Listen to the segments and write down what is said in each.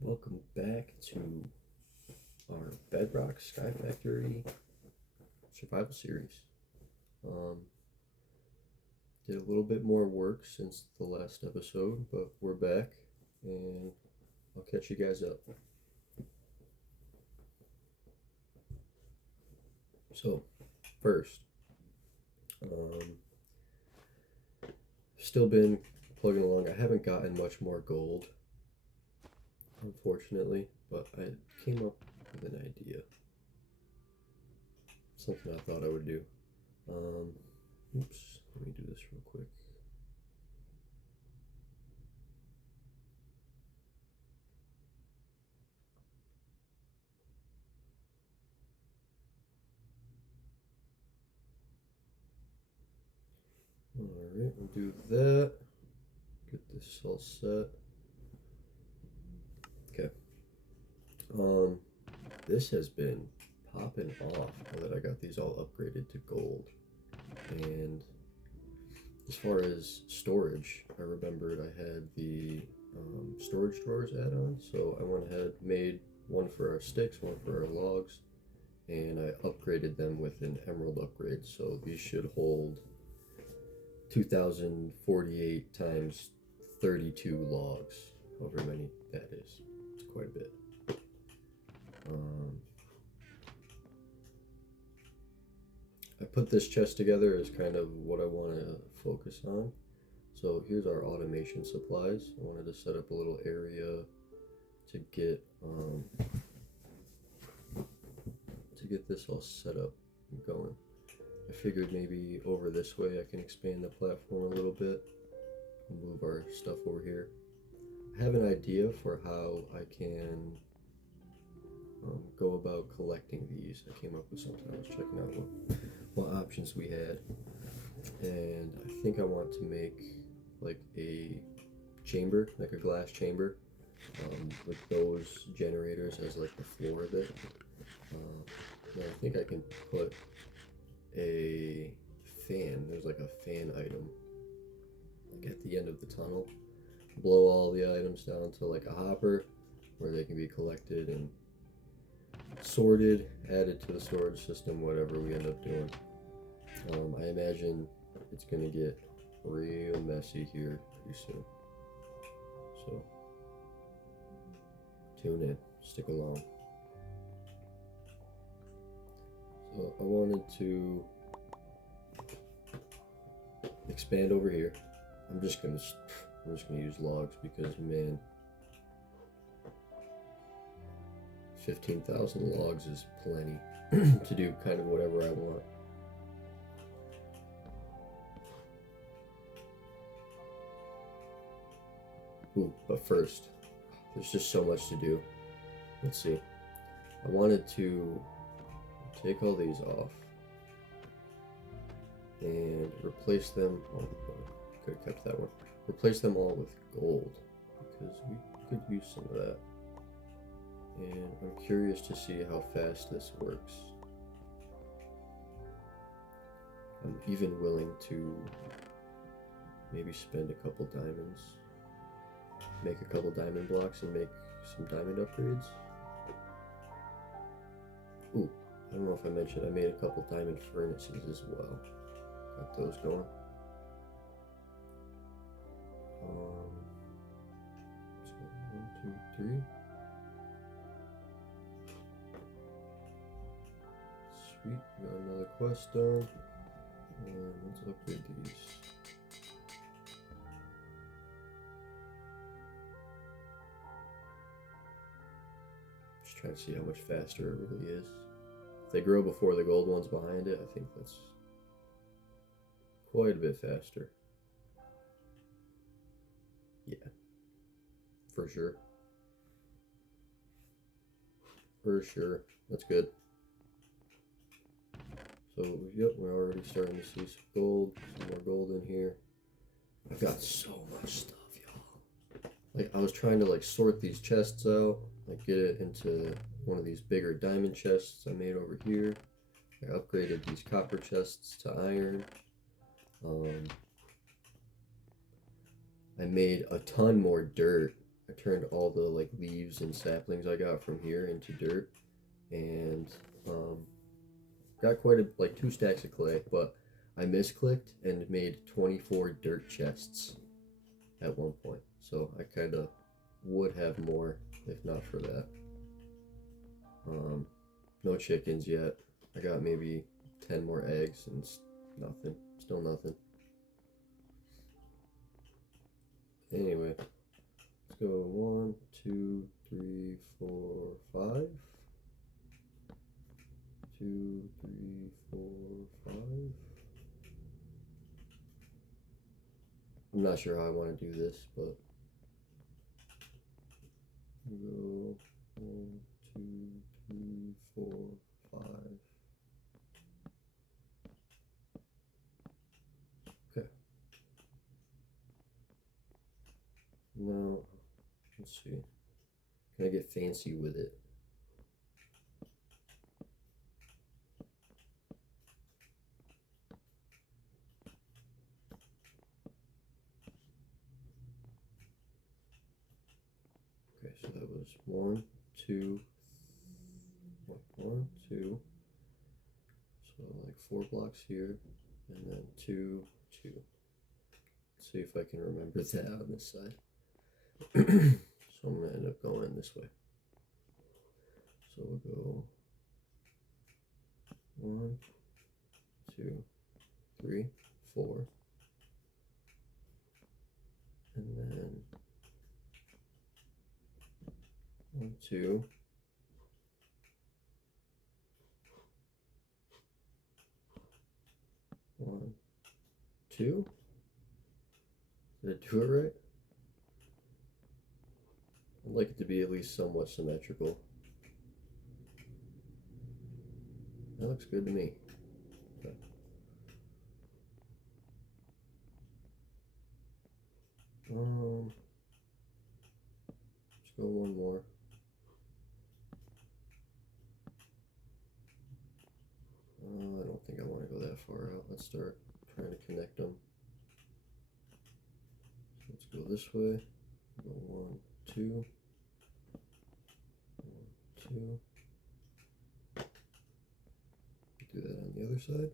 Welcome back to our Bedrock Skyfactory survival series. Um, did a little bit more work since the last episode, but we're back and I'll catch you guys up. So, first, um, still been plugging along. I haven't gotten much more gold, unfortunately, but I came up with an idea. Something I thought I would do. Um, Oops, let me do this real quick. Alright, we'll do that. Get this all set. Okay. Um, this has been popping off now that I got these all upgraded to gold. And as far as storage, I remembered I had the storage drawers add-on, so I went ahead, made one for our sticks, one for our logs, and I upgraded them with an emerald upgrade. So these should hold 2048 times 32 logs, however many that is. It's quite a bit. I put this chest together as kind of what I want to focus on. So here's our automation supplies. I wanted to set up a little area to get this all set up and going. I figured maybe over this way I can expand the platform a little bit and move our stuff over here. I have an idea for how I can go about collecting these. I came up with something. I was checking out what options we had, and I think I want to make like a chamber, like a glass chamber, with those generators as like the floor of it. And I think I can put a fan. There's like a fan item, like at the end of the tunnel. Blow all the items down to like a hopper where they can be collected and sorted, added to the storage system, whatever we end up doing. I imagine it's going to get real messy here pretty soon. So, tune in, stick along. So, I wanted to expand over here. I'm just gonna use logs because, man, 15,000 logs is plenty to do kind of whatever I want. Ooh, but first, there's just so much to do. Let's see. I wanted to take all these off and replace them. Oh, could have kept that one. Replace them all with gold because we could use some of that. And I'm curious to see how fast this works. I'm even willing to maybe spend a couple diamonds, make a couple diamond blocks, and make some diamond upgrades. Ooh, I don't know if I mentioned I made a couple diamond furnaces as well. Got those going. So 1, 2, 3. Sweet, got another quest done. And let's upgrade these. Just trying to see how much faster it really is. If they grow before the gold ones behind it, I think that's quite a bit faster. Yeah, for sure. For sure. That's good. So, yep, we're already starting to see some gold, some more gold in here. I've got so much stuff, y'all. Like, I was trying to, like, sort these chests out, like, get it into one of these bigger diamond chests I made over here. I upgraded these copper chests to iron. I made a ton more dirt. I turned all the like leaves and saplings I got from here into dirt, and got quite a like 2 stacks of clay, but I misclicked and made 24 dirt chests at one point. So I kind of would have more if not for that. No chickens yet. I got maybe 10 more eggs and nothing. Still nothing. Anyway, let's go 1, 2, 3, 4, 5. 2, 3, 4, 5. I'm not sure how I want to do this, but we'll go 1, 2, 3, 4, 5. Okay. Now, let's see. Can I get fancy with it? Okay, so that was 1, 2, 1, 2. So like 4 blocks here, and then 2, 2. Let's see if I can remember that on this side. So I'm gonna end up going this way. So we'll go 1, 2, 3, 4, and then 1, 2. 1, 2. Did I do it right? I'd like it to be at least somewhat symmetrical. That looks good to me. Okay. Let's go one more. I don't think I want to go that far out. Let's start trying to connect them. So let's go this way. Go 1, 2. 1, 2. Do that on the other side.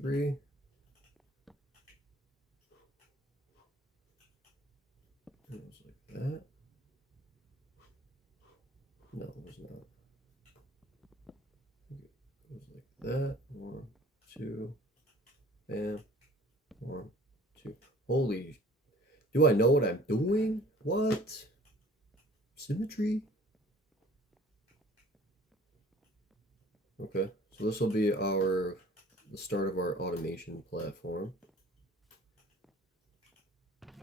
3. It was like that. No, it was not. It goes like that. 1, 2. Bam. 1, 2. Holy. Do I know what I'm doing? What? Symmetry? Okay. So this will be the start of our automation platform.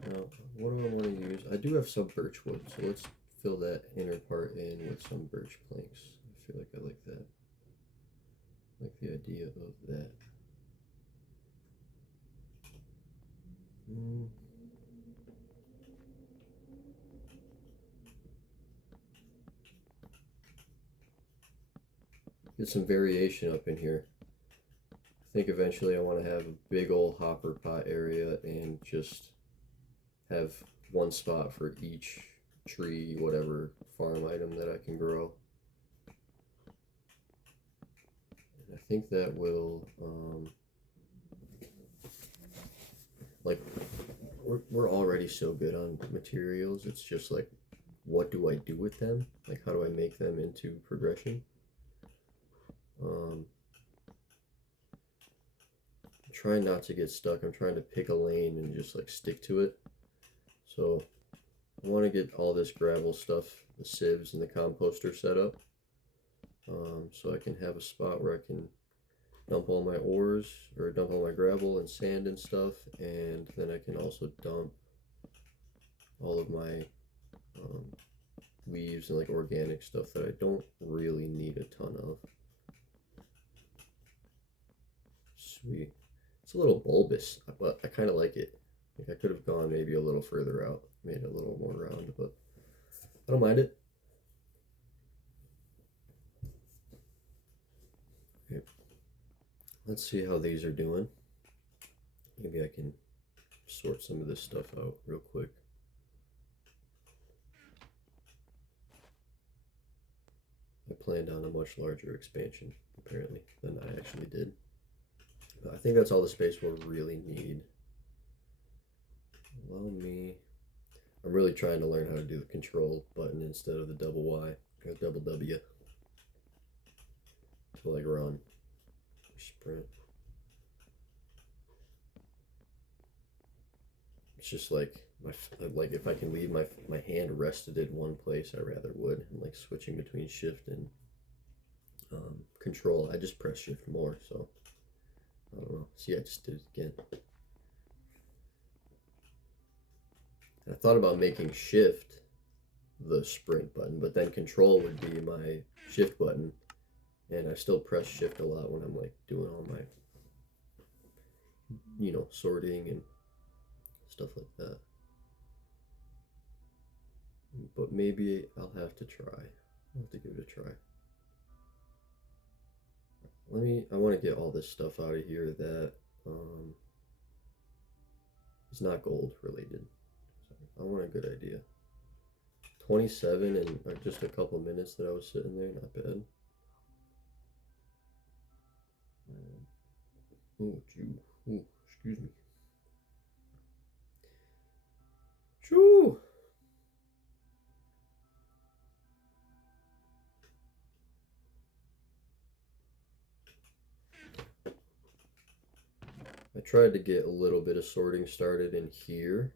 Now, what do I want to use? I do have some birch wood, so let's fill that inner part in with some birch planks. I feel like I like that. I like the idea of that. Get some variation up in here. I think eventually I want to have a big old hopper pot area and just have one spot for each tree, whatever farm item that I can grow. And I think that will, like, we're already so good on materials. It's just like, what do I do with them? Like, how do I make them into progression? I'm trying not to get stuck. I'm trying to pick a lane and just like stick to it. So I want to get all this gravel stuff, the sieves and the composter set up, so I can have a spot where I can dump all my ores, or dump all my gravel and sand and stuff, and then I can also dump all of my leaves and like organic stuff that I don't really need a ton of. Sweet. It's a little bulbous, but I kind of like it. Like I could have gone maybe a little further out, made it a little more round, but I don't mind it. Okay, let's see how these are doing. Maybe I can sort some of this stuff out real quick. I planned on a much larger expansion, apparently, than I actually did. But I think that's all the space we'll really need. Allow me... I'm really trying to learn how to do the control button instead of the double Y or double W. So like run, sprint. It's just like if I can leave my hand rested in one place, I rather would. And like switching between shift and control, I just press shift more. So I don't know. See, I just did it again. I thought about making shift the sprint button, but then control would be my shift button, and I still press shift a lot when I'm like doing all my, you know, sorting and stuff like that. But maybe I'll have to try. I'll have to give it a try. I want to get all this stuff out of here that is not gold related. I want a good idea. 27 in just a couple minutes that I was sitting there, not bad. Oh, gee. Oh, excuse me. Shoo! I tried to get a little bit of sorting started in here.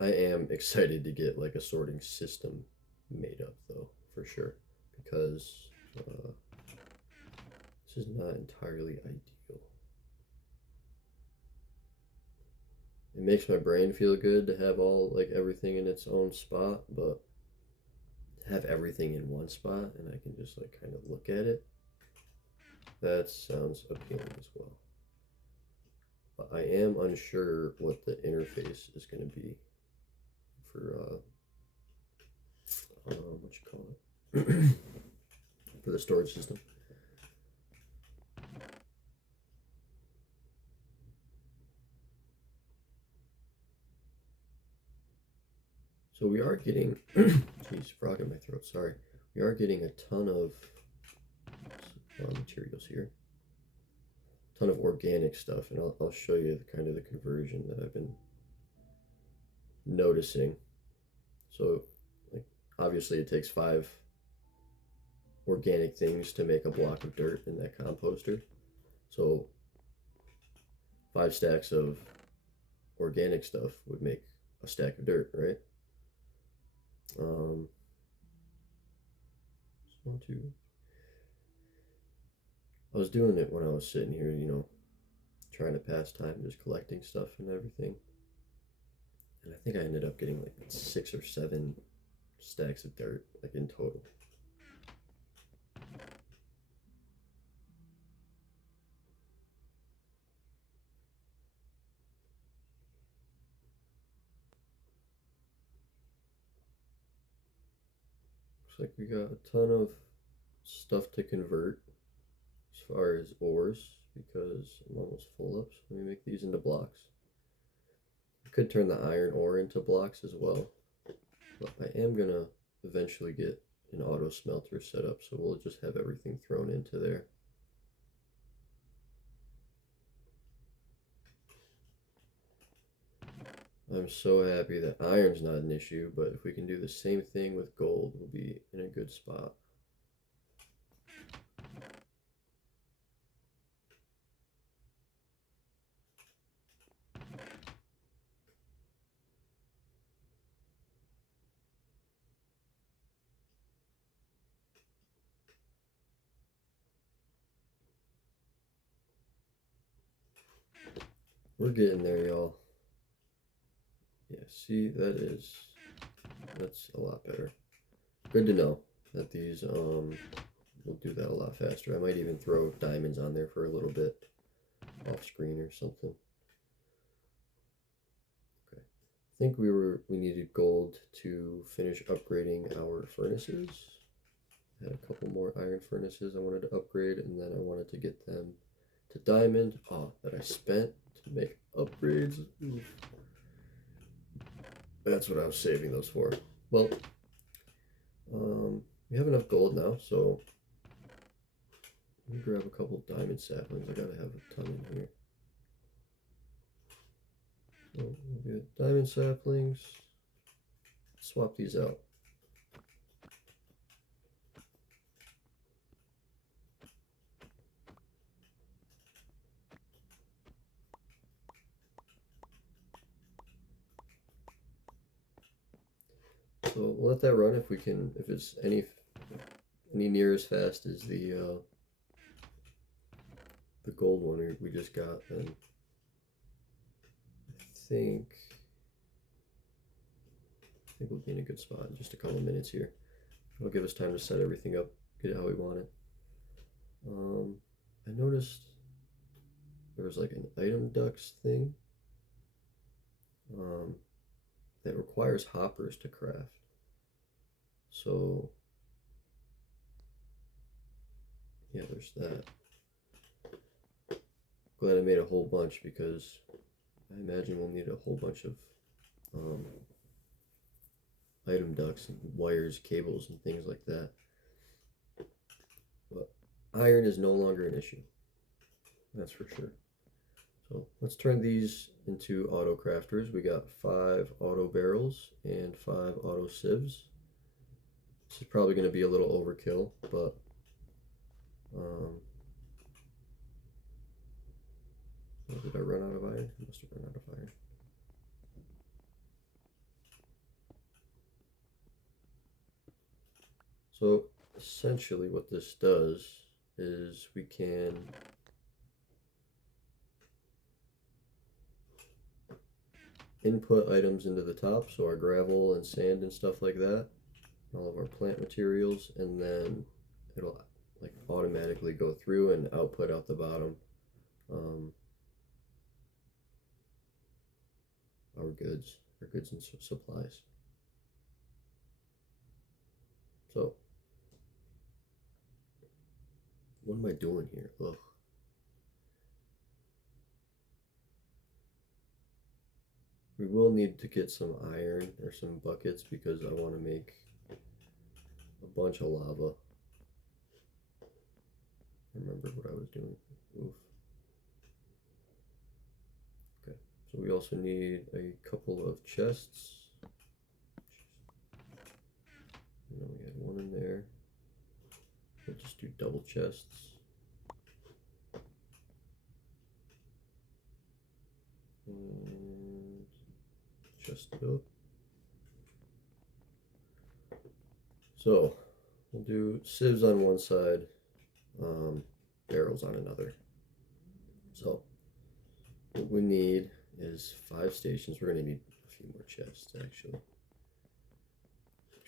I am excited to get like a sorting system made up though, for sure, because this is not entirely ideal. It makes my brain feel good to have all like everything in its own spot, but to have everything in one spot and I can just like kind of look at it, that sounds appealing as well. But I am unsure what the interface is going to be for what you call it for the storage system. So we are getting, geez, frog in my throat, sorry. We are getting a ton of materials here. A ton of organic stuff, and I'll show you kind of the conversion that I've been noticing. So, like, obviously it takes 5 organic things to make a block of dirt in that composter. So 5 stacks of organic stuff would make a stack of dirt, right? 1, 2. I was doing it when I was sitting here, you know, trying to pass time, just collecting stuff and everything. And I think I ended up getting like 6 or 7 stacks of dirt, like in total. Looks like we got a ton of stuff to convert as far as ores, because I'm almost full up. So let me make these into blocks. I could turn the iron ore into blocks as well, but I am gonna eventually get an auto smelter set up, so we'll just have everything thrown into there. I'm so happy that iron's not an issue, but if we can do the same thing with gold, we'll be in a good spot. We're getting there, y'all. Yeah, see, that's a lot better. Good to know that these will do that a lot faster. I might even throw diamonds on there for a little bit off screen or something. Okay. I think we needed gold to finish upgrading our furnaces. had a couple more iron furnaces I wanted to upgrade, and then I wanted to get them to diamond. Oh, that I spent to make upgrades. Oof. That's what I was saving those for. Well, we have enough gold now, so let me grab a couple diamond saplings. I gotta have a ton in here. So we'll get diamond saplings. Swap these out. So we'll let that run if we can. If it's any near as fast as the gold one we just got, then I think we'll be in a good spot in just a couple minutes here. It'll give us time to set everything up, get it how we want it. I noticed there was like an item ducts thing that requires hoppers to craft. So yeah, there's that. Glad I made a whole bunch because I imagine we'll need a whole bunch of item ducts and wires, cables, and things like that. But iron is no longer an issue. That's for sure. So let's turn these into auto crafters. We got 5 auto barrels and 5 auto sieves. This is probably going to be a little overkill, but did I run out of iron? I must have run out of iron. So essentially what this does is we can input items into the top, so our gravel and sand and stuff like that, all of our plant materials, and then it'll like automatically go through and output out the bottom our goods and supplies. So what am I doing here? Ugh. We will need to get some iron or some buckets because I want to make a bunch of lava. I remember what I was doing. Oof. Okay, so we also need a couple of chests. We had one in there. We'll just do double chests. And chest it up. So we'll do sieves on one side, barrels on another. So what we need is 5 stations. We're going to need a few more chests actually.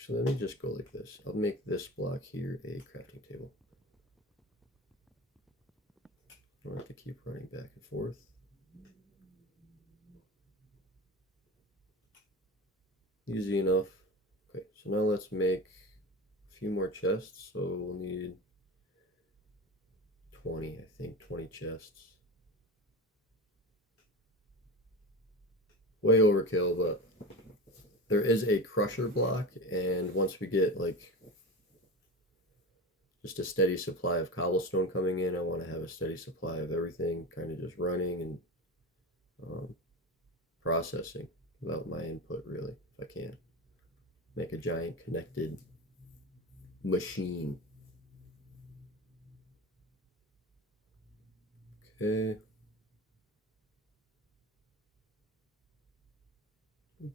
Let me just go like this. I'll make this block here a crafting table. I don't have to keep running back and forth. Easy enough. Okay, so now let's make a few more chests. So we'll need 20, I think, 20 chests. Way overkill, but there is a crusher block, and once we get like just a steady supply of cobblestone coming in, I want to have a steady supply of everything kind of just running and processing without my input, really, if I can. Make a giant connected machine. Okay.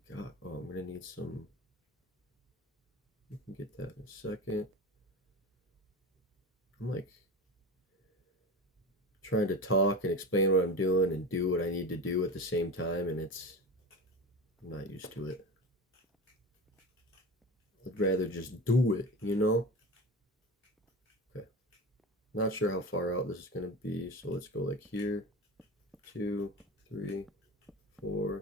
God, oh, I'm gonna need some. We can get that in a second. I'm like trying to talk and explain what I'm doing and do what I need to do at the same time, and I'm not used to it. I'd rather just do it, you know? Okay. Not sure how far out this is gonna be, so let's go like here. 2, 3, 4.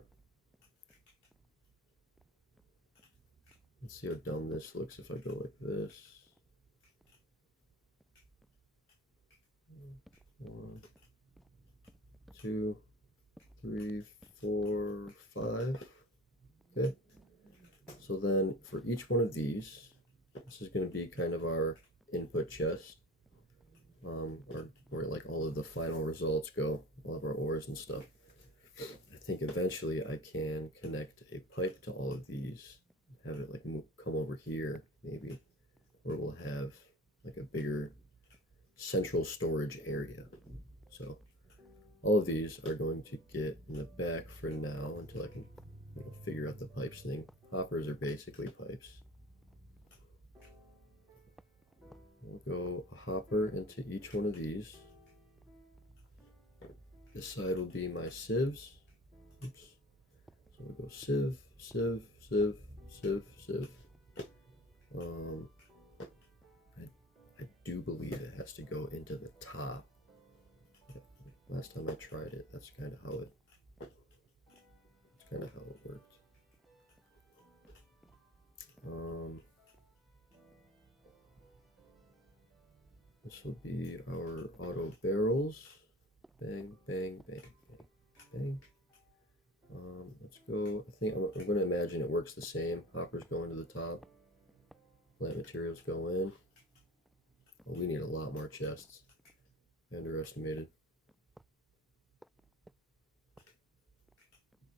Let's see how dumb this looks if I go like this. 1, 2, 3, 4, 5. Okay. So then for each one of these, this is going to be kind of our input chest, or where like all of the final results go, all of our ores and stuff. I think eventually I can connect a pipe to all of these, have it like come over here maybe, where we'll have like a bigger central storage area. So all of these are going to get in the back for now until I can figure out the pipes thing. Hoppers are basically pipes. We'll go a hopper into each one of these. This side will be my sieves. Oops. So we'll go sieve, sieve, sieve, sieve, sieve. I do believe it has to go into the top. Last time I tried it, that's kind of how it worked. This will be our auto barrels. Bang, bang, bang, bang, bang. Let's go. I think I'm going to imagine it works the same. Hoppers go into the top. Plant materials go in. Oh, we need a lot more chests. I underestimated.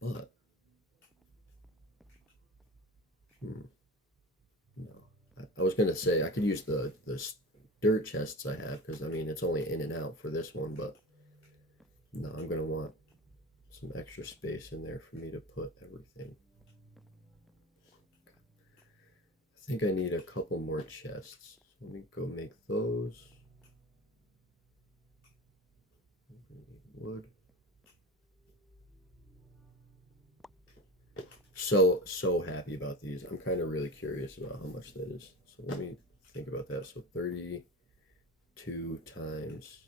But no, I was going to say I could use the dirt chests I have, because I mean it's only in and out for this one, but no, I'm going to want some extra space in there for me to put everything. I think I need a couple more chests. So let me go make those. Wood. So happy about these. I'm kind of really curious about how much that is. So let me think about that. So 32 times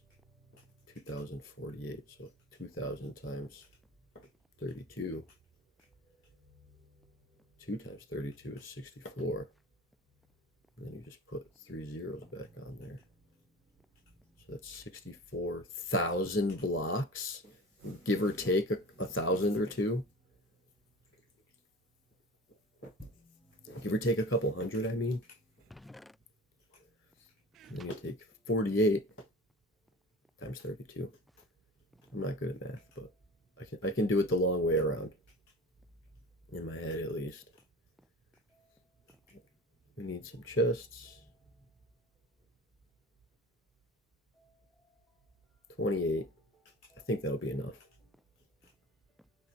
2048. So 2000 times 32. 2 times 32 is 64. And then you just put 3 zeros back on there. So that's 64,000 blocks, give or take a 1,000 or 2. Give or take a couple hundred, I mean. And then you take 48 times 32. I'm not good at math, but I can do it the long way around. In my head, at least. We need some chests. 28. I think that'll be enough.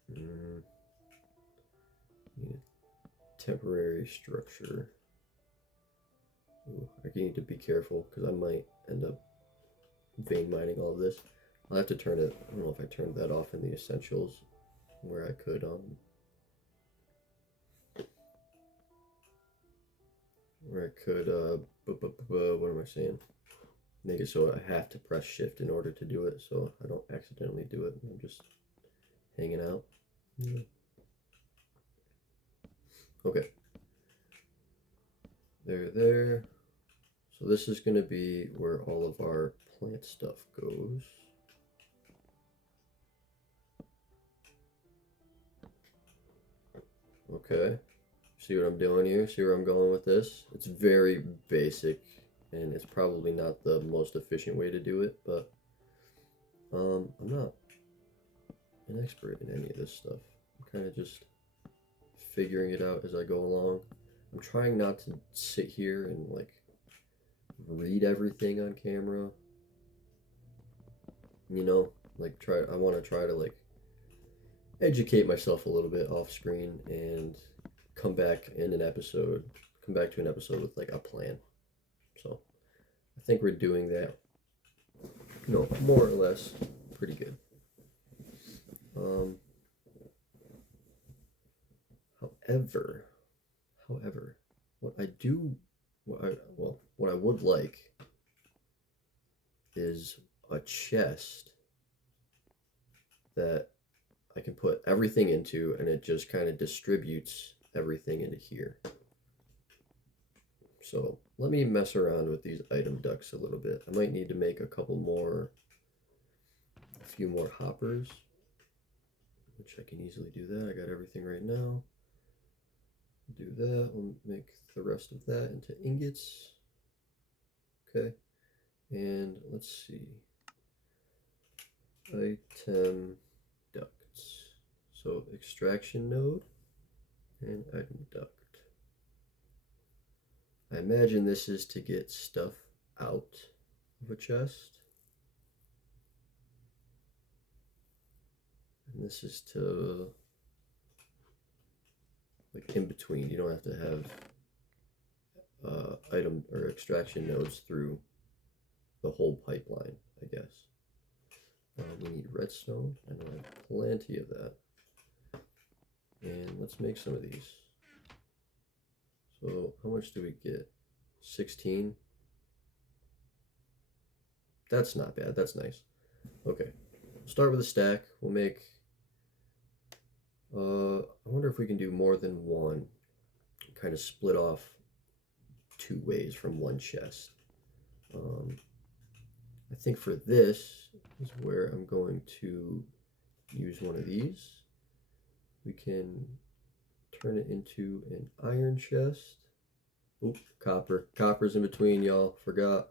Need a temporary structure. Ooh, I need to be careful because I might end up vein mining all of this. I'll have to turn it. I don't know if I turned that off in the essentials where I could what am I saying? Make it so I have to press shift in order to do it, so I don't accidentally do it. I'm just hanging out. Okay. There. So this is going to be where all of our plant stuff goes. Okay. See what I'm doing here? See where I'm going with this? It's very basic, and it's probably not the most efficient way to do it, but I'm not an expert in any of this stuff. I'm kind of just figuring it out as I go along. I'm trying not to sit here and like read everything on camera. You know, like I want to try to like educate myself a little bit off screen and come back to an episode with like a plan. So I think we're doing that, more or less pretty good. However, what I would like is a chest that I can put everything into, and it just kind of distributes everything into here. So let me mess around with these item ducts a little bit. I might need to make a couple more few more hoppers, which I can easily do that. I got everything right now. Do that. We'll make the rest of that into ingots. Okay. And let's see. Item ducts. So extraction node and item duct. I imagine this is to get stuff out of a chest. And this is to, like, in between. You don't have to have item or extraction nodes through the whole pipeline, I guess. We need redstone. I know I have plenty of that. And let's make some of these. So how much do we get? 16. That's not bad. That's nice. Okay. Start with a stack. We'll make... I wonder if we can do more than one. Kind of split off 2 ways from one chest. I think for this is where I'm going to use one of these. We can turn it into an iron chest. Oop, copper. Copper's in between, y'all. Forgot.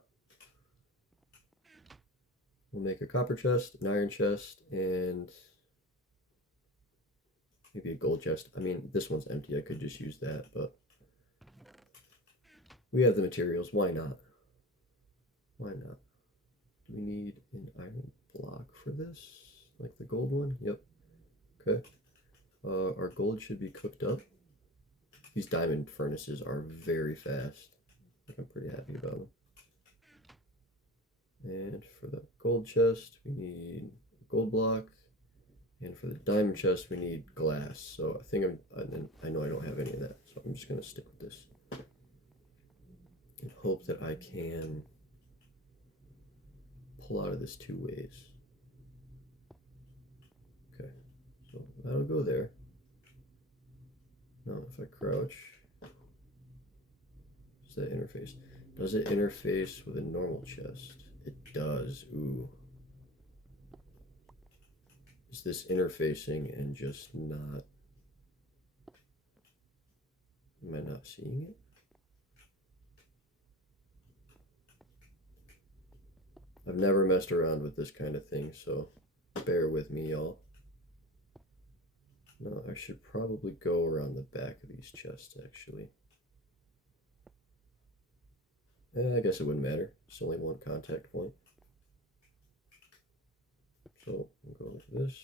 We'll make a copper chest, an iron chest, and maybe a gold chest. I mean, this one's empty. I could just use that, but we have the materials. Why not? Why not? Do we need an iron block for this? Like the gold one? Yep. Okay. Our gold should be cooked up. These diamond furnaces are very fast. I'm pretty happy about them. And for the gold chest, we need a gold block. And for the diamond chest, we need glass. So I think I know I don't have any of that. So I'm just going to stick with this. And hope that I can pull out of this 2 ways. Okay, so that'll go there. Now if I crouch, what's that interface? Does it interface with a normal chest? It does. Ooh. Is this interfacing and just not... Am I not seeing it? I've never messed around with this kind of thing, so bear with me, y'all. No, I should probably go around the back of these chests, actually. I guess it wouldn't matter. It's only one contact point. So we'll go like this.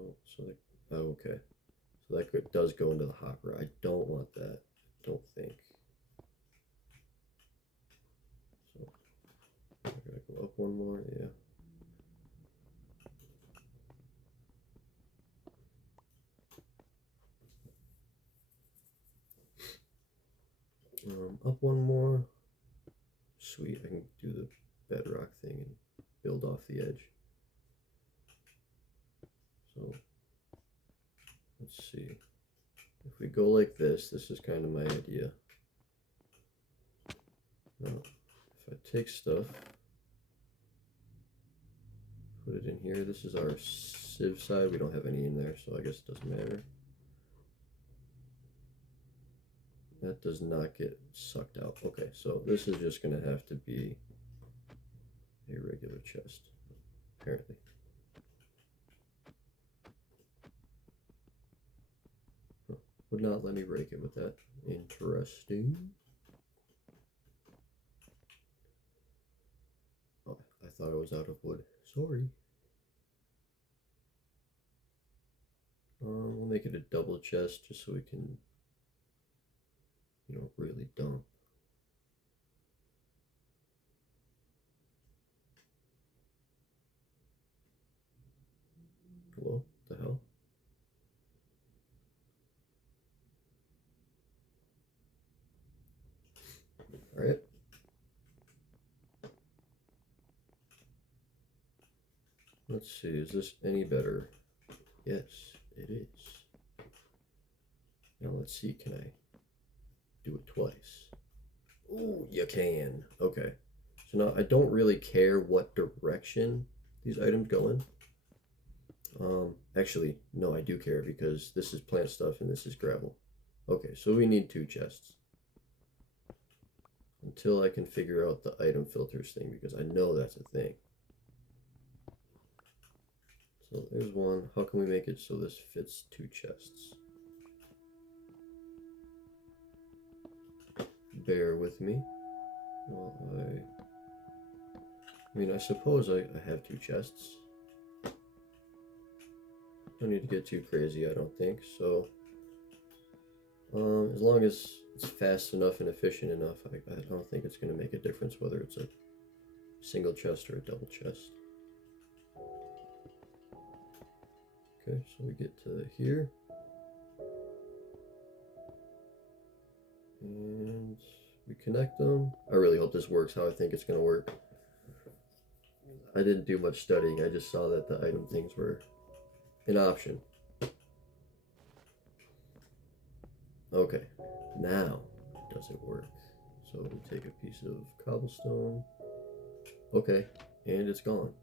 Oh, so okay. So that does go into the hopper. I don't want that. I don't think. So I gotta go up one more. Yeah. Up one more. Sweet, I can do the bedrock thing and build off the edge. So let's see. If we go like this, this is kind of my idea. Now, if I take stuff, put it in here. This is our sieve side. We don't have any in there, so I guess it doesn't matter. That does not get sucked out. Okay, so this is just going to have to be a regular chest, apparently. Would not let me break it with that. Interesting. Oh, I thought I was out of wood. Sorry. We'll make it a double chest just so we can, really dump. Hello? What the hell? All right. Let's see, is this any better? Yes, it is. Now let's see, can I do it twice? Ooh, you can. Okay. So now I don't really care what direction these items go in. Actually, no, I do care because this is plant stuff and this is gravel. Okay, so we need 2 chests. Until I can figure out the item filters thing, because I know that's a thing. So there's one. How can we make it so this fits 2 chests? Bear with me. Well, I mean, I suppose I have 2 chests. Don't need to get too crazy, I don't think. So, as long as it's fast enough and efficient enough, I don't think it's going to make a difference whether it's a single chest or a double chest. Okay, so we get to here. And we connect them. I really hope this works how I think it's going to work. I didn't do much studying, I just saw that the item things were an option. Okay, now does it work? So we take a piece of cobblestone. Okay, and it's gone.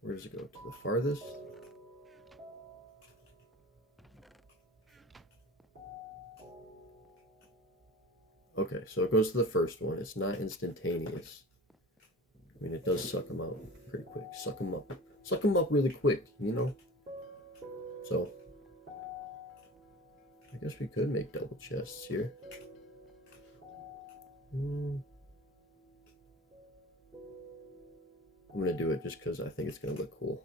Where does it go? To the farthest? Okay, so it goes to the first one. It's not instantaneous. I mean, it does suck them out pretty quick. Suck them up. Suck them up really quick, you know? So, I guess we could make double chests here. I'm going to do it just because I think it's going to look cool.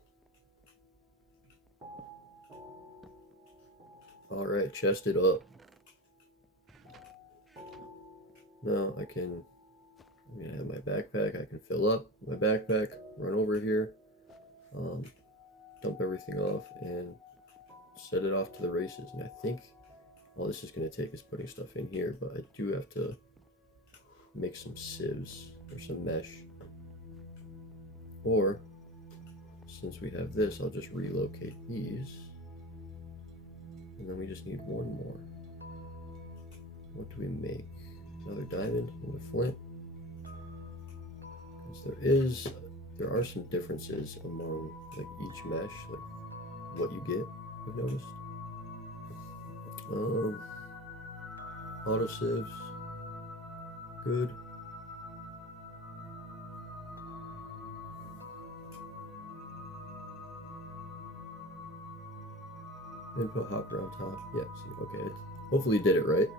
Alright, chested up. Now I have my backpack. I can fill up my backpack, run over here, dump everything off, and set it off to the races. And I think all this is going to take is putting stuff in here, but I do have to make some sieves or some mesh. Or, since we have this, I'll just relocate these. And then we just need one more. What do we make? Another diamond and a flint. Because there are some differences among like each mesh, like what you get, I've noticed. Auto sieves. Good. Input hopper on top. Yeah, see, okay. It hopefully did it right.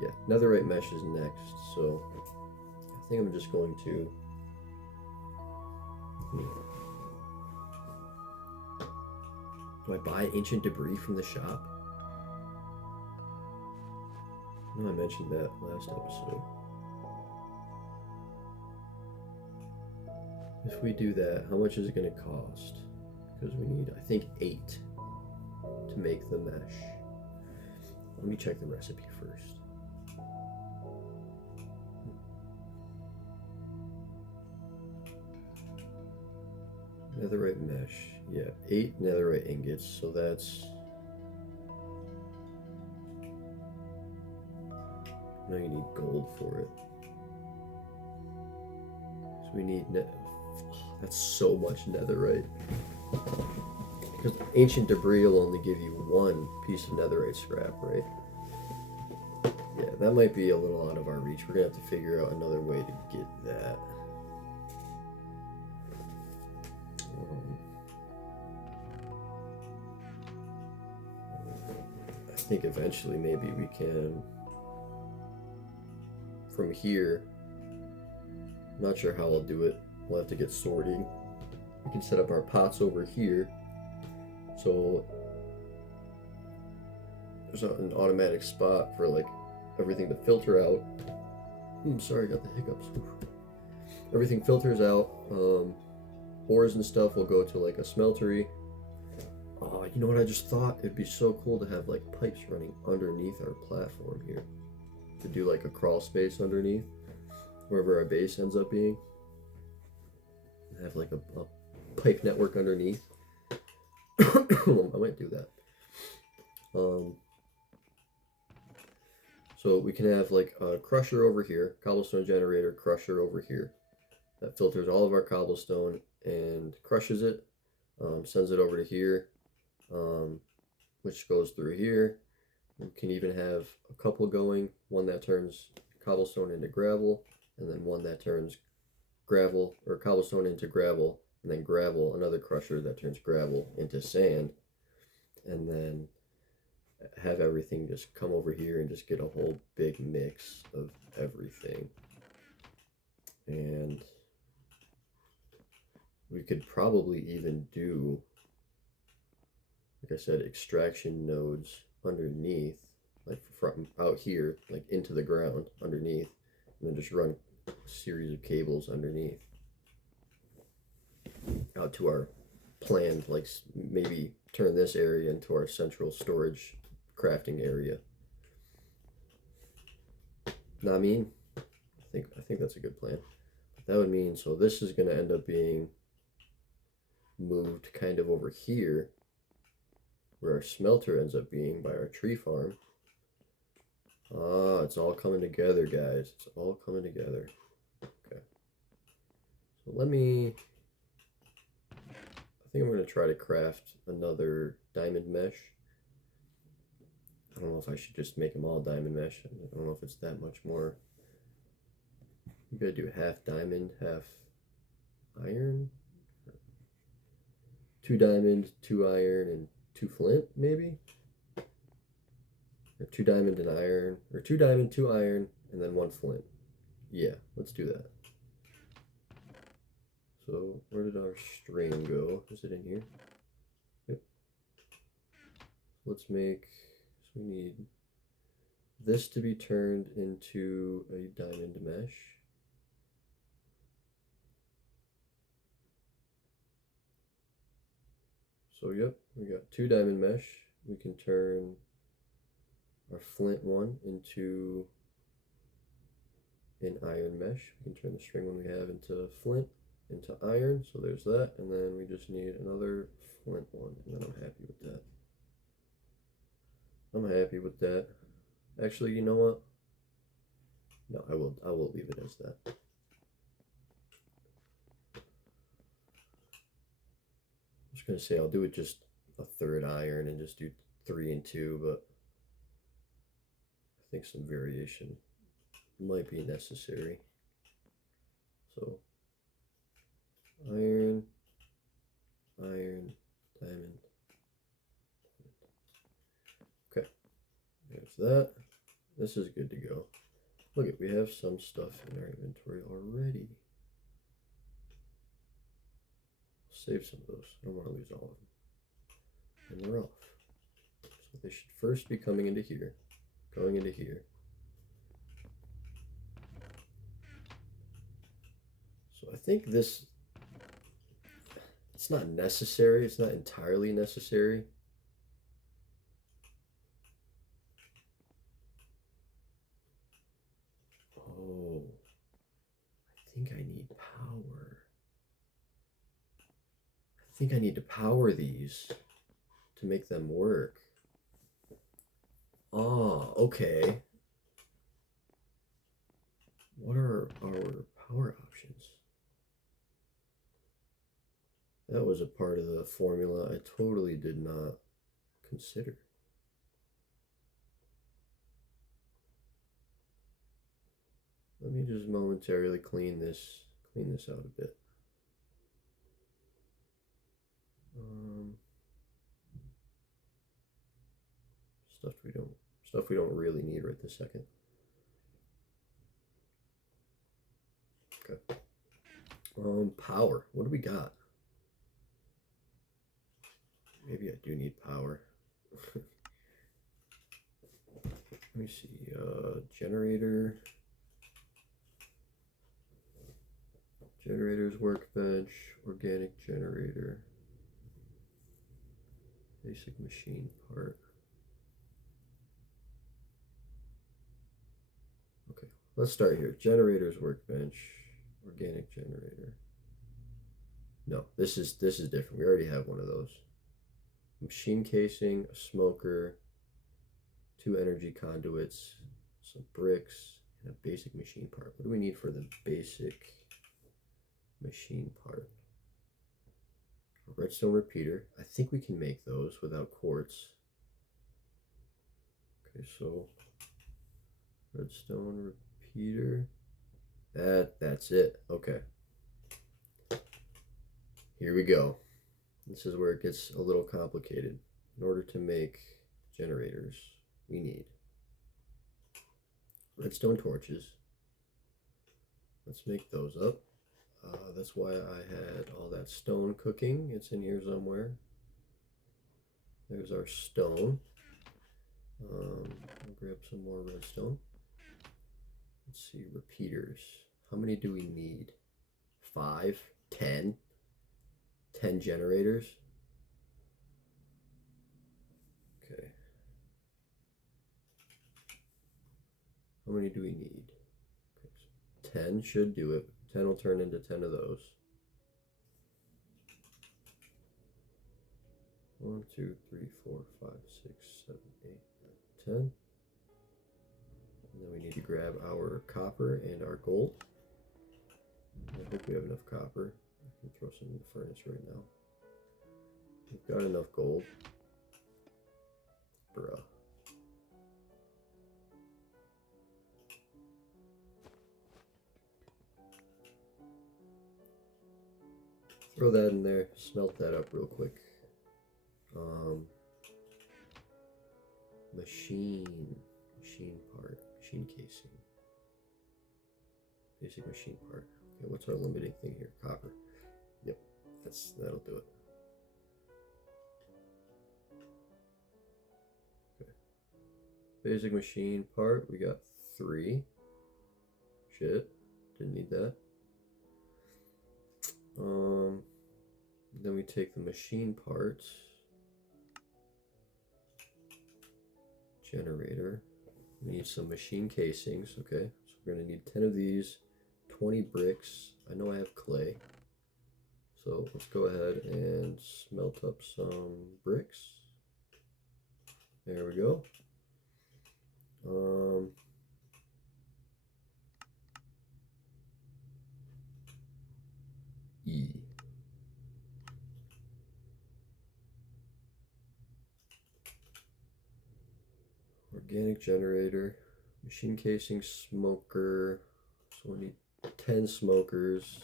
Yeah, netherite mesh is next, so I think I'm just going to do I buy ancient debris from the shop? No, I mentioned that last episode. If we do that, how much is it going to cost? Because we need, I think, 8 to make the mesh. Let me check the recipe first. Netherite mesh. Yeah, 8 netherite ingots, so that's... Now you need gold for it. So we need that's so much netherite. Because ancient debris will only give you 1 piece of netherite scrap, right? Yeah, that might be a little out of our reach. We're gonna have to figure out another way to get that. I think eventually maybe we can, from here, I'm not sure how I'll do it. We'll have to get sorting. We can set up our pots over here. So there's an automatic spot for like everything to filter out. Sorry, I got the hiccups. Everything filters out. Ores and stuff will go to like a smeltery. Oh, you know what I just thought? It'd be so cool to have like pipes running underneath our platform here. To do like a crawl space underneath, wherever our base ends up being. Have like a pipe network underneath. I might do that. So we can have like a crusher over here, cobblestone generator, crusher over here. That filters all of our cobblestone and crushes it, sends it over to here, which goes through here. We can even have a couple going, one that turns cobblestone into gravel, and then one that turns gravel or cobblestone into gravel, and then gravel, another crusher that turns gravel into sand, and then have everything just come over here and just get a whole big mix of everything. And we could probably even do, like I said, extraction nodes underneath, like from out here, like into the ground underneath, and then just run a series of cables underneath out to our planned, like maybe turn this area into our central storage crafting area. Not I mean, I think that's a good plan. But that would mean, so this is going to end up being moved kind of over here where our smelter ends up being by our tree farm. Ah, it's all coming together, guys. It's all coming together. Okay. So let me, I think I'm going to try to craft another diamond mesh. I don't know if I should just make them all diamond mesh. I don't know if it's that much more. You gotta do half diamond, half iron. 2 diamond, 2 iron, and 2 flint, maybe? Or 2 diamond and iron, or 2 diamond, 2 iron, and then 1 flint. Yeah, let's do that. So where did our string go? Is it in here? Yep. Let's make, so we need this to be turned into a diamond mesh. So yep, we got 2 diamond mesh. We can turn our flint one into an iron mesh. We can turn the string one we have into flint, into iron. So there's that. And then we just need another flint one. And then I'm happy with that. I'm happy with that. Actually, you know what? No, I will leave it as that. I was gonna say I'll do it just a 3rd iron and just do 3 and 2, but I think some variation might be necessary. So iron, iron, diamond. Okay, there's that. This is good to go. Look at, we have some stuff in our inventory already. Save some of those. I don't want to lose all of them. And they're off. So they should first be coming into here, going into here. So I think this, it's not necessary. It's not entirely necessary. Oh, I think I need power. I think I need to power these to make them work. Oh, okay. What are our power options? That was a part of the formula I totally did not consider. Let me just momentarily clean this out a bit. Stuff we don't really need right this second. Okay. Power. What do we got? Maybe I do need power. Let me see. Generator. Generator's workbench. Organic generator. Basic machine part. Okay, let's start here. Generator's workbench. Organic generator. No, this is different. We already have one of those. Machine casing, a smoker, 2 energy conduits, some bricks, and a basic machine part. What do we need for the basic machine part? A redstone repeater. I think we can make those without quartz. Okay, so redstone repeater. That's it. Okay. Here we go. This is where it gets a little complicated. In order to make generators, we need redstone torches. Let's make those up. That's why I had all that stone cooking. It's in here somewhere. There's our stone. I'll grab some more redstone. Let's see, repeaters. How many do we need? 5? 10? 10 generators? Okay. How many do we need? Okay, so 10 should do it. 10 will turn into 10 of those. 1, 2, 3, 4, 5, 6, 7, 8, 9, 10. And then we need to grab our copper and our gold. I hope we have enough copper. I can throw some in the furnace right now. We've got enough gold. Bruh. Throw that in there, smelt that up real quick. Machine part, machine casing. Basic machine part. Okay, what's our limiting thing here? Copper. Yep, that'll do it. Okay. Basic machine part, we got 3. Shit, didn't need that. Then we take the machine part, generator. We need some machine casings. Okay, so we're gonna need 10 of these, 20 bricks. I know I have clay, so let's go ahead and smelt up some bricks. There we go. E. Organic generator, machine casing, smoker. So we need 10 smokers.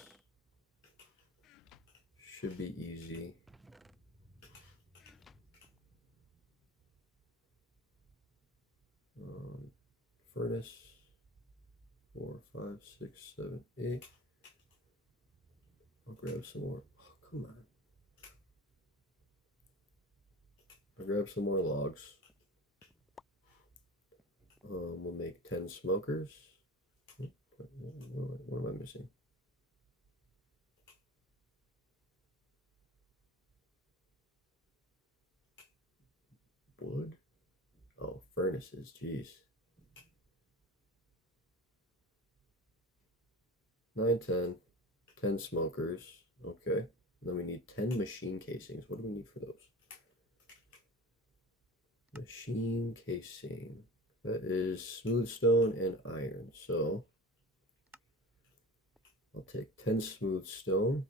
Should be easy. Furnace. 4, 5, 6, 7, 8. I'll grab some more. Oh, come on. I'll grab some more logs. We'll make 10 smokers. What am I missing? Wood? Oh, furnaces, jeez. 9, 10. 10 smokers. Okay. And then we need 10 machine casings. What do we need for those? Machine casing. That is smooth stone and iron. So I'll take 10 smooth stone.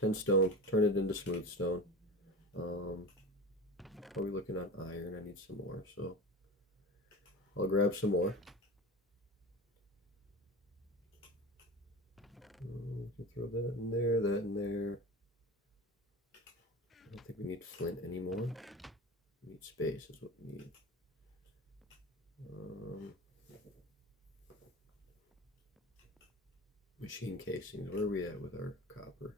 10 stone, turn it into smooth stone. Are we looking on iron? I need some more, so I'll grab some more. We can throw that in there, that in there. I don't think we need flint anymore. We need space is what we need. Machine casings, where are we at with our copper?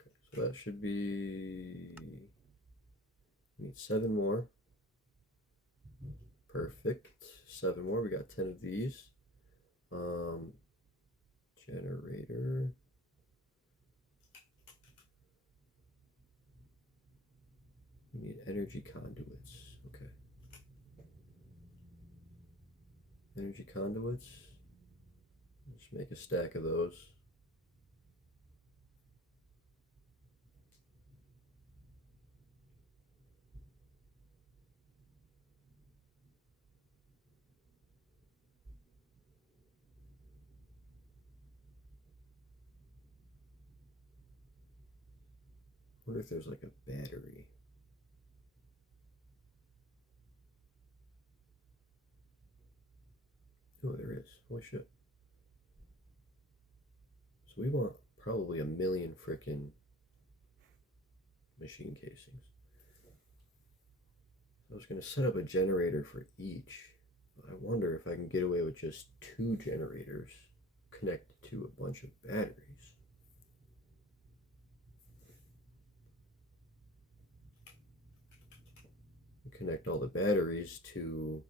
Okay, so that should be, we need 7 more. Perfect, 7 more, we got 10 of these. Generator. We need energy conduits, okay. Energy conduits. Just make a stack of those. wonder if there's like a battery. Oh, there is. Holy shit. So we want probably 1,000,000 frickin' machine casings. I was going to set up a generator for each. I wonder if I can get away with just 2 generators connected to a bunch of batteries. Connect all the batteries to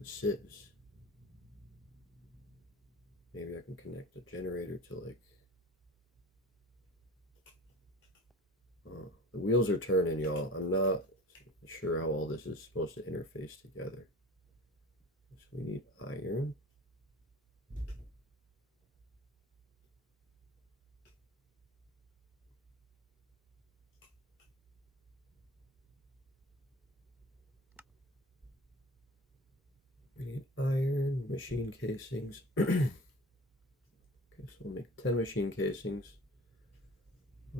the sieves. Maybe I can connect a generator to like... the wheels are turning, y'all. I'm not sure how all this is supposed to interface together. So we need iron. We need iron, machine casings. Okay, so we'll make 10 machine casings. I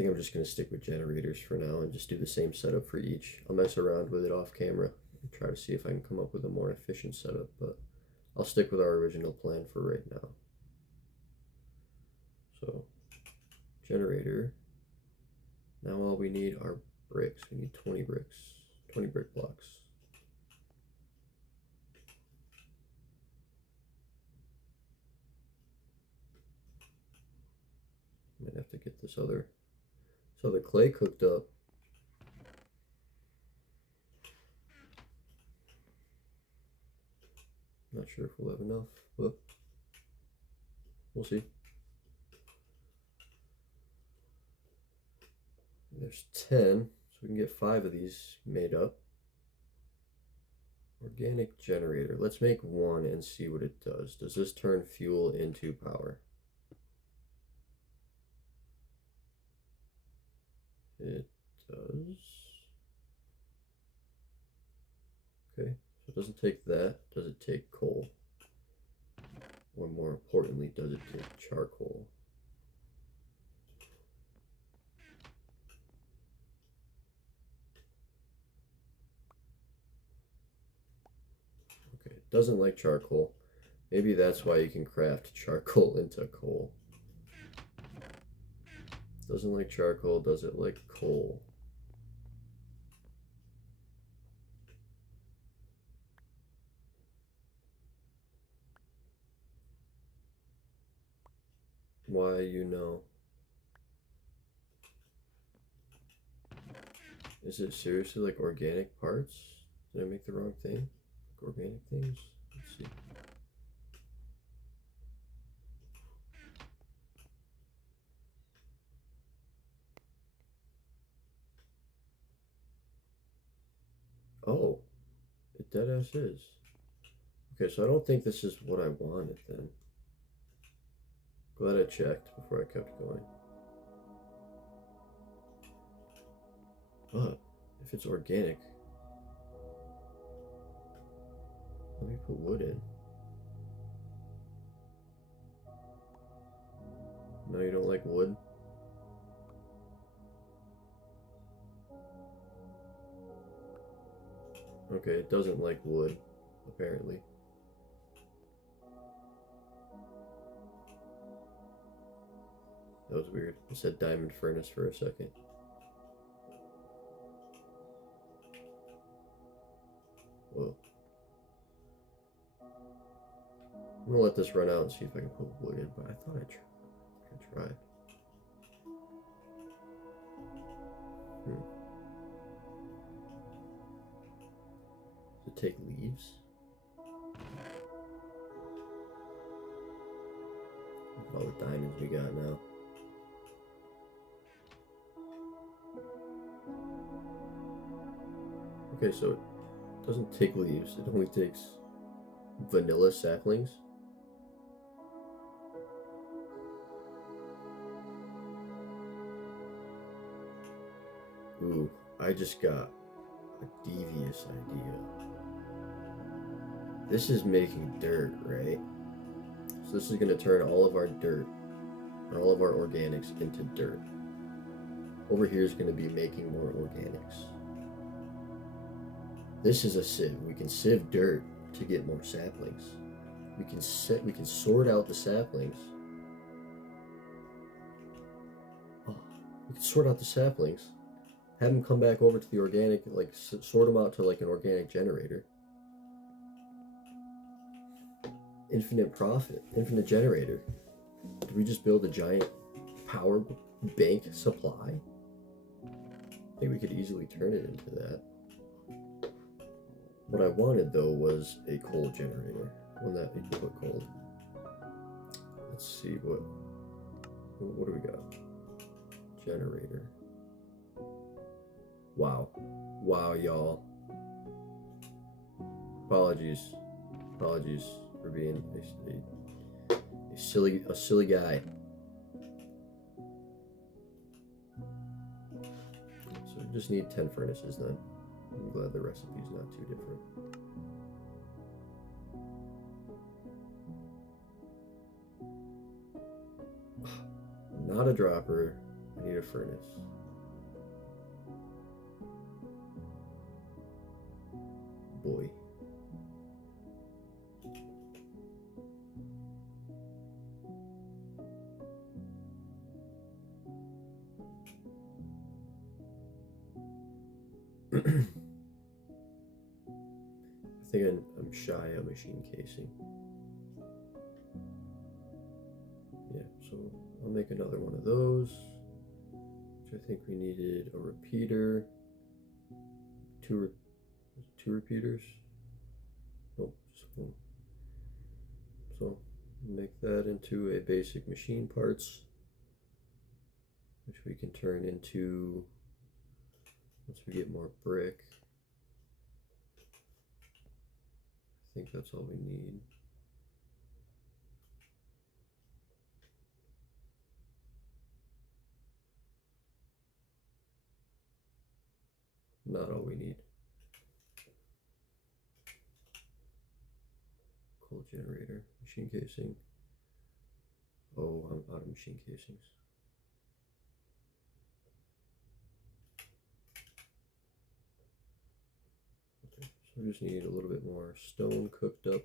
think I'm just going to stick with generators for now and just do the same setup for each. I'll mess around with it off camera and try to see if I can come up with a more efficient setup, but I'll stick with our original plan for right now. So, generator. Now all we need are bricks. We need 20 bricks, 20 brick blocks. Might have to get this other clay cooked up. Not sure if we'll have enough, but we'll see. There's 10, so we can get 5 of these made up. Organic generator. Let's make 1 and see what it does. Does this turn fuel into power? It does. Okay, so it doesn't take that. Does it take coal? Or more importantly, does it take charcoal? Okay, it doesn't like charcoal. Maybe that's why you can craft charcoal into coal. Doesn't like charcoal, does it like coal? Why, you know. Is it seriously like organic parts? Did I make the wrong thing? Like organic things? Let's see. Oh, it deadass is. Okay, so I don't think this is what I wanted then. Glad I checked before I kept going. But if it's organic, let me put wood in. No, you don't like wood? Okay, it doesn't like wood, apparently. That was weird. I said diamond furnace for a second. Whoa. I'm gonna let this run out and see if I can put wood in, but I thought I tried. Does it take leaves? Look at all the diamonds we got now. Okay, so it doesn't take leaves, it only takes vanilla saplings. Ooh, I just got a devious idea. this is making dirt, right? So this is going to turn all of our dirt, or all of our organics into dirt. Over here is going to be making more organics. This is a sieve. We can sieve dirt to get more saplings. We can sort out the saplings. Oh, we can sort out the saplings. Have them come back over to the organic, like sort them out to like an organic generator. Infinite profit, infinite generator. Did we just build a giant power bank supply? I think we could easily turn it into that. What I wanted though was a coal generator, one that we can put coal. Let's see what do we got? Generator. Wow, y'all. Apologies for being a silly guy. So we just need 10 furnaces then. I'm glad the recipe's not too different. Not a dropper. I need a furnace. Boy. I think I'm shy of machine casing. Yeah, so I'll make another one of those, which I think we needed a repeater, two repeaters. Nope, just one. So make that into a basic machine parts, which we can turn into, once we get more brick. I think that's all we need. Not all we need. Coal generator, machine casing. Oh, I'm out of machine casings. Okay, so I just need a little bit more stone cooked up.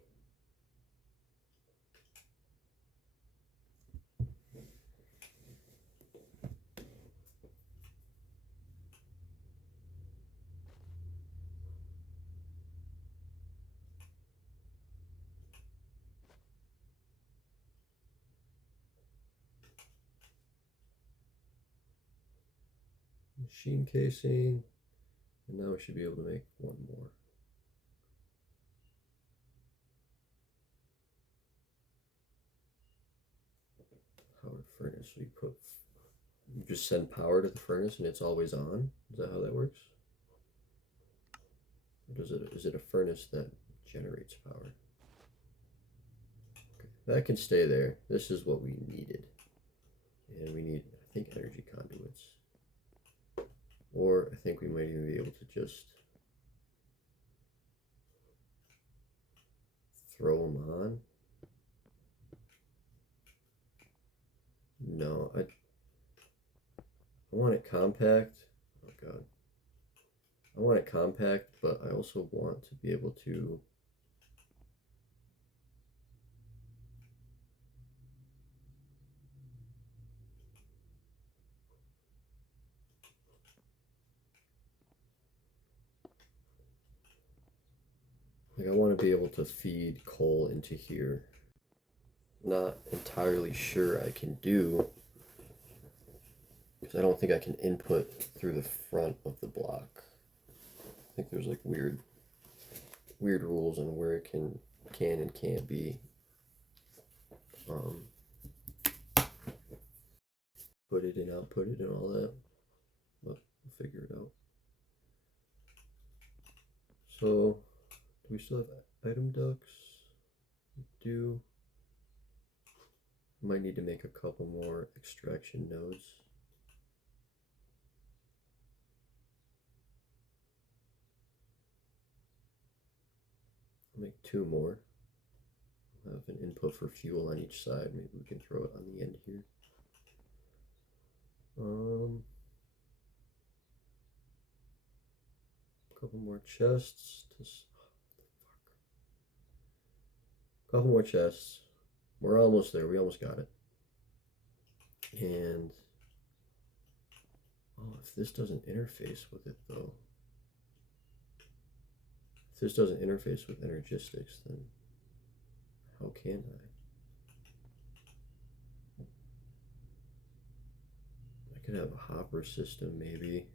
Machine casing, and now we should be able to make one more. Powered furnace. We just send power to the furnace and it's always on. Is that how that works? Or is it a furnace that generates power? Okay, that can stay there. This is what we needed, and we need, I think, energy conduits. Or I think we might even be able to just throw them on. No, I want it compact. Oh god. I want it compact, but I also want to be able to I want to be able to feed coal into here. Not entirely sure I can do, because I don't think I can input through the front of the block. I think there's like weird rules on where it can and can't be put it and output it and all that, but we'll figure it out. So do we still have item ducts? We do. Might need to make a couple more extraction nodes. I'm make 2 more. I'll have an input for fuel on each side. Maybe we can throw it on the end here. A couple more chests. Couple more chests. We're almost there. We almost got it. And oh, if this doesn't interface with it though, if this doesn't interface with Energistics, then how can I could have a hopper system maybe.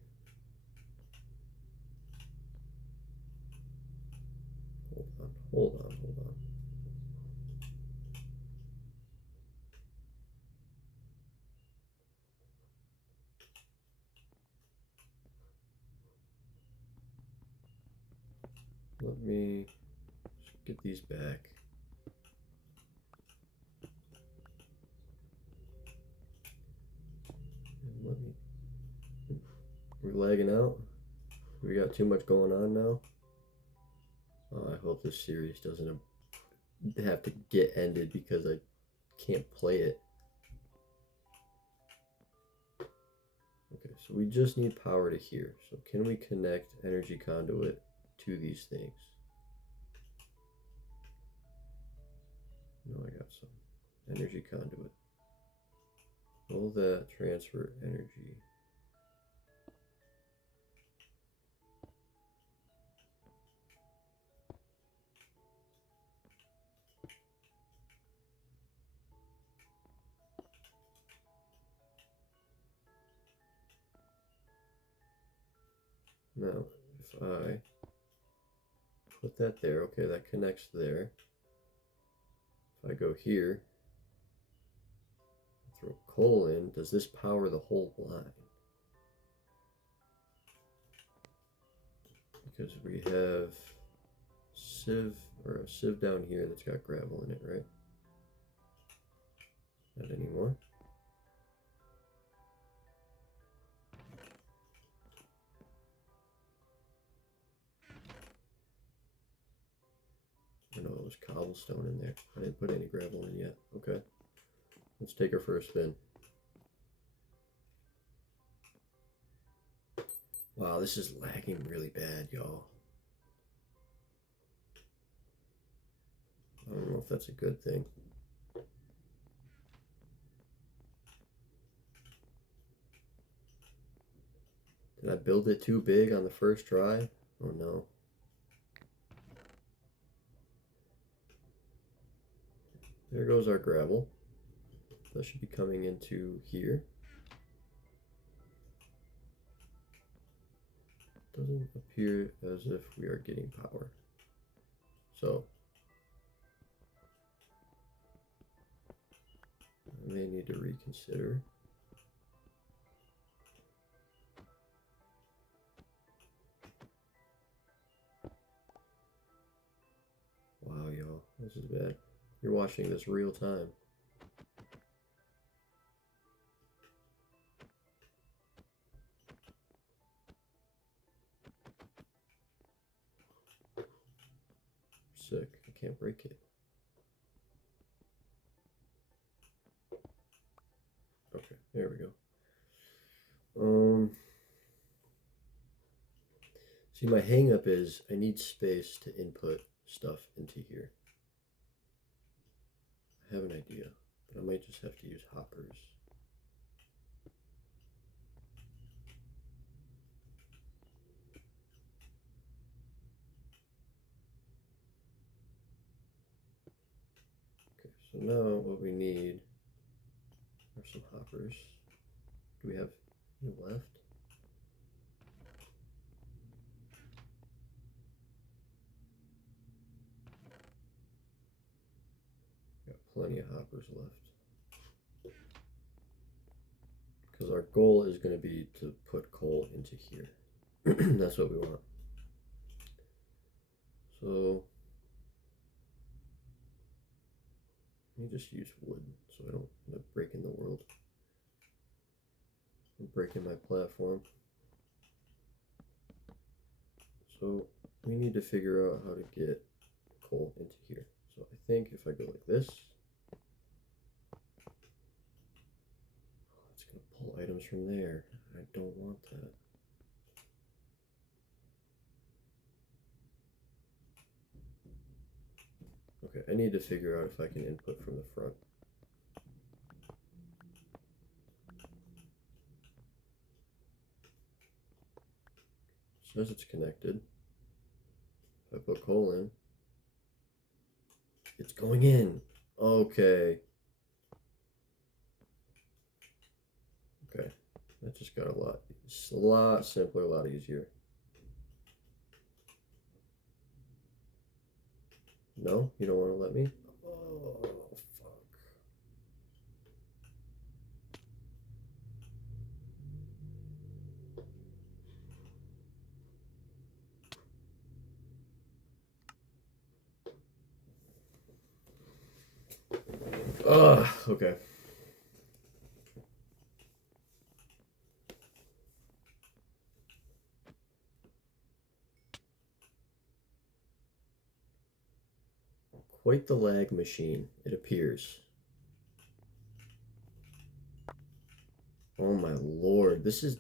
Hold on. Let me get these back. And let me. We're lagging out. We got too much going on now. Oh, I hope this series doesn't have to get ended because I can't play it. Okay, so we just need power to here. So can we connect energy conduit to these things? No, I got some energy conduit. Will that transfer energy? Now, if I put that there, okay, that connects there. If I go here, throw coal in, does this power the whole line? Because we have sieve, or a sieve down here that's got gravel in it, right? Not anymore. I know it was cobblestone in there. I didn't put any gravel in yet. Okay. Let's take her for a spin. Wow, this is lagging really bad, y'all. I don't know if that's a good thing. Did I build it too big on the first try? Oh no. There goes our gravel. That should be coming into here. Doesn't appear as if we are getting power. So I may need to reconsider. Wow, y'all, this is bad. You're watching this real time. Sick. I can't break it. Okay, there we go. See, my hang up is I need space to input stuff into here. I have an idea, but I might just have to use hoppers. Okay, so now what we need are some hoppers. Do we have any left? Got plenty of hoppers left. Because our goal is going to be to put coal into here. That's what we want. So let me just use wood so I don't end up breaking the world. I'm breaking my platform. So we need to figure out how to get coal into here. So I think if I go like this, it's going to pull items from there. I don't want that. Okay, I need to figure out if I can input from the front. It says it's connected. If I put coal in, it's going in. Okay. Okay, that just got a lot simpler, a lot easier. No, you don't want to let me? Oh, fuck. Okay. Quite the lag machine, it appears. Oh my lord, this is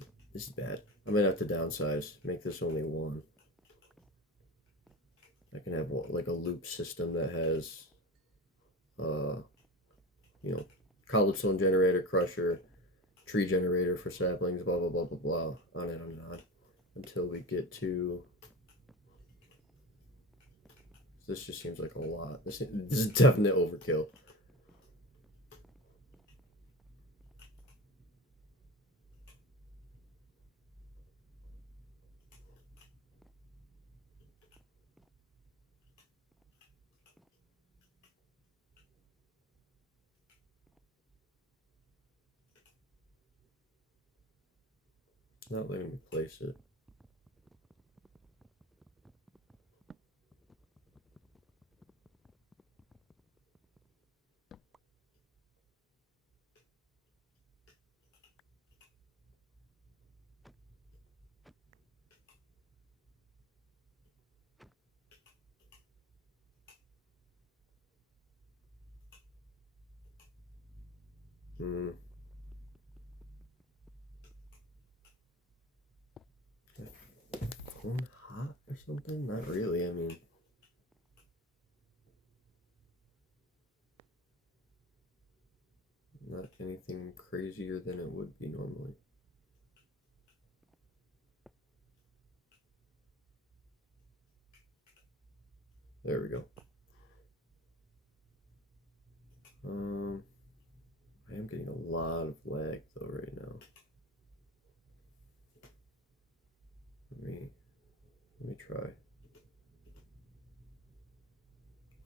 bad. I'm gonna have to downsize, make this only one. I can have like a loop system that has, you know, cobblestone generator, crusher, tree generator for saplings, blah blah blah blah blah, on and on, until we get to. This just seems like a lot. This is definite overkill. It's not letting me place it. Phone hot or something? Not really, I mean. Not anything crazier than it would be normally. There we go. I am getting a lot of lag though right now. Let me try.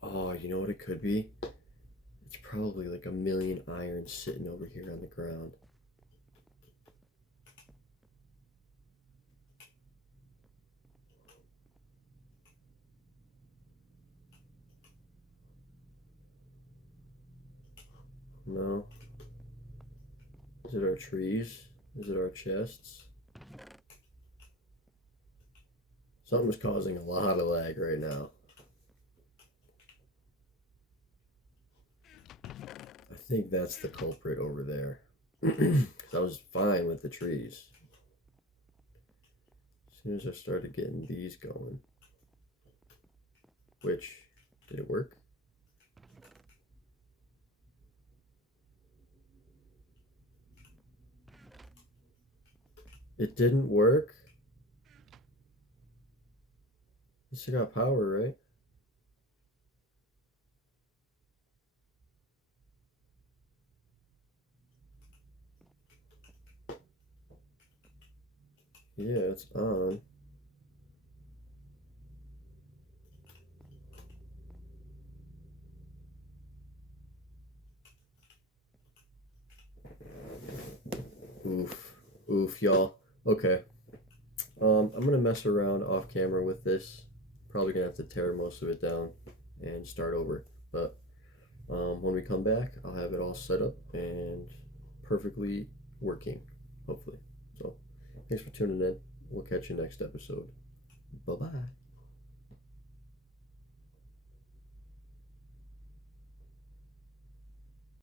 Oh, you know what it could be? It's probably like a million irons sitting over here on the ground. No. Is it our trees? Is it our chests? Something's causing a lot of lag right now. I think that's the culprit over there. Because I was fine with the trees. As soon as I started getting these going. Which, did it work? It didn't work? You still got power, right? Yeah, it's on. Oof. Oof, y'all. Okay. I'm gonna mess around off camera with this. Probably gonna have to tear most of it down and start over. But when we come back, I'll have it all set up and perfectly working, hopefully. So, thanks for tuning in. We'll catch you next episode. Bye bye.